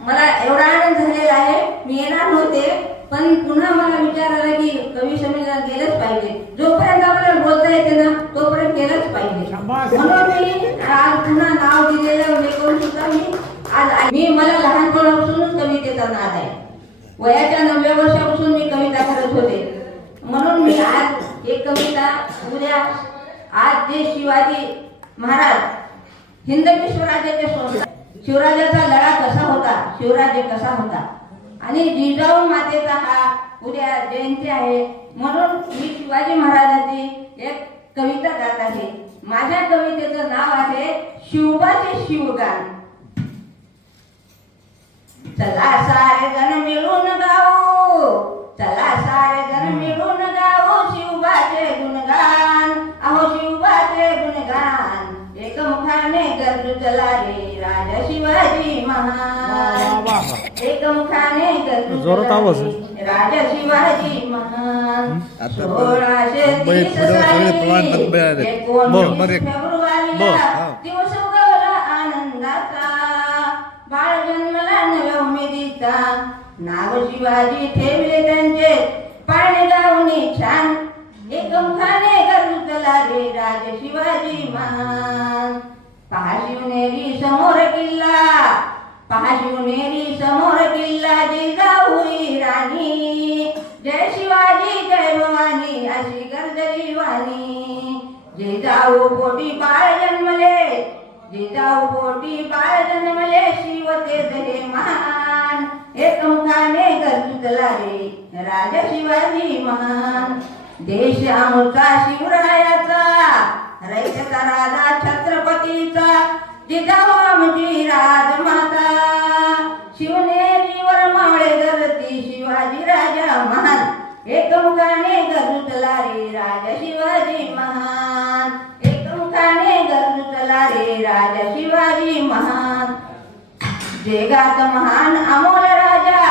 मला एवढा आनंद झालेला आहे. मी येणार नव्हते, पण पुन्हा मला विचार आला की कवी संमेलन गेलंच पाहिजे. जोपर्यंत आपल्याला बोलता येते ना तोपर्यंत केलंच पाहिजे. म्हणून मी आज पुन्हा नाव दिलेलं लेखून सुद्धा मी मला लहानपणापासूनच कवितेचा नाद आहे. वयाच्या 9व्या वर्षापासून मी कविता करत होते. म्हणून मी आज एक कविता उद्या आज जे शिवाजी महाराज हिंदवी स्वराज्याचे संस्थापक, शिवराजाचा लढा कसा होता, शिवराज्य कसा होता आणि जिजाऊ मातेचा हा उद्या जयंती आहे. म्हणून मी शिवाजी महाराजांची एक कविता गात आहे. माझ्या कवितेचं नाव आहे शिवबाचे शिवगान. चला सारे जण मिळून गाऊ, चला सारे जण मिळून गाऊ शिवबाचे गुणगान. अहो शिवबाचे गुणगान एकमुखाने गरजू चला रे राजा शिवाजी महान. एकमुखाने गरजू चला रे राजा शिवाजी महान. 1630 साली 19 फेब्रुवारीला दिवस उगवला आनंदाचा, बाळ जन्मला नव्या उमेदीचा. नाव शिवाजी ठेवले त्यांचे पाणी गावनी छान. एकमुखाने गरजू चला रे राजा शिवाजी महान. पहा शिवनेरी समोर किल्ला, पहा शिवनेरी समोर किल्ला, जिजाऊई राणी. जय शिवाजी जय भवानी अशी गरजली वाणी. जिजाऊ पोटी बाळ जन्मले, जिजाऊ पोटी बाळ जन्मले, शिवते दहे महान. एकमुखाने गरजू चला रे राजा शिवाजी महान. देश आमचा शिवरायाचा, रयतेचा राजा छत्रपतीचा, जिजाऊ आमची राजमाता. शिवनेरीवर मावळे गरती शिवाजी राजा महान. एकमुखाने गरजू चला रे राजा शिवाजी महान. एकमुखाने गरजू चला रे राजा शिवाजी महान. जगात महान अमोल राजा,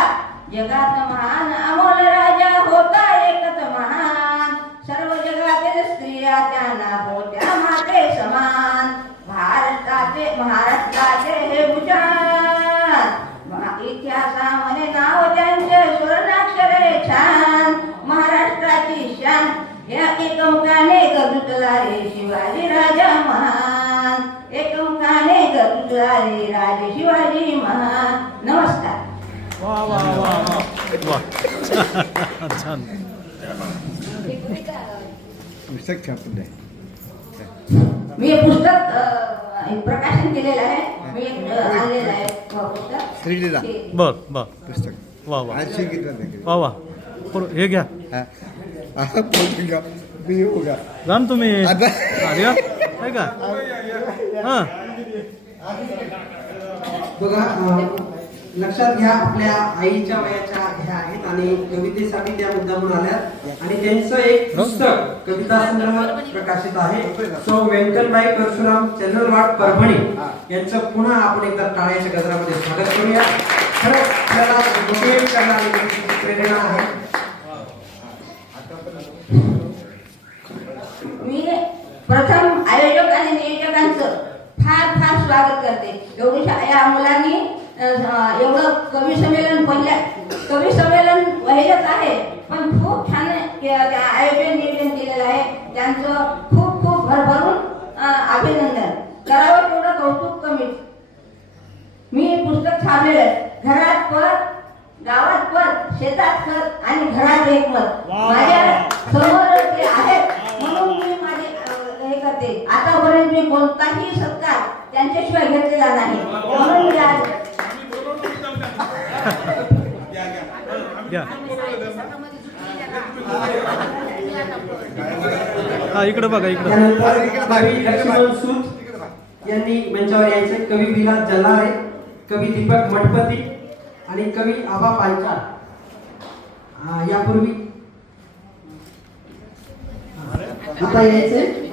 जगात महान अमोल राजा होता एकच महान. सर्व जगातील स्त्रिया त्यांना होत्या माते समान. महाराष्ट्राचे हे भूषण, इतिहासामध्ये नाव त्यांचे स्वर्णाक्षरे छान. महाराष्ट्राची शान या एकमुखाने गरजू चला रे शिवाजी राजा महान. एकमुखाने गरजू चला रे राजे शिवाजी महान. नमस्कार. वा वा वा वा छान. पुस्तक छापलं आहे. मी हे पुस्तक प्रकाशन केलेलं आहे. मी आणलेलं आहे पुस्तक. श्रीलीला बर बर पुस्तक वा वा आज शिकितलं वा वा. हे घ्या मी येऊ का जा ना तुम्ही. आता अरे आहे का हां बघा, लक्षात घ्या, आपल्या आईच्या वयाच्या ह्या आहेत आणि कवितेसाठी त्या मुद्दामून आल्यात आणि त्यांचं एक पुस्तक कविता संग्रह प्रकाशित आहे. सो व्यंकनबाई परशुराम चंदनवाड परभणी यांचं पुन्हा आपण एकदा टाळ्याच्या गजरामध्ये स्वागत करूया. खरंच आपल्याला मोटिवेट करणारी प्रेरणा आहे. मी प्रथम आयोजक आणि नियोजकांचं फार फार स्वागत करते. एवढ्या या मुलांनी एवढं कवी संमेलन कवी संमेलन व्हायचंच आहे, पण खूप छान आयोजन नियोजन केलेलं आहे. त्यांचं खूप खूप भरभरून अभिनंदन. करावं तेवढं कौतुक कमी. मी पुस्तक छापलेलं आहे. घरात पद, गावात पद, शेतात खत आणि घरात एक मत. माझ्या समोर ते आहेत म्हणून मी माझे हे करते. आतापर्यंत मी कोणताही सत्कार त्यांच्याशिवाय घेतलेला नाही. म्हणून मी आज हा इकडे बघा इकडे. यांनी मंचावर यायचे. कवी विलास जल्हारे, कवी दीपक मठपती आणि कवी आबा पांचाळ. यापूर्वी आता यायचे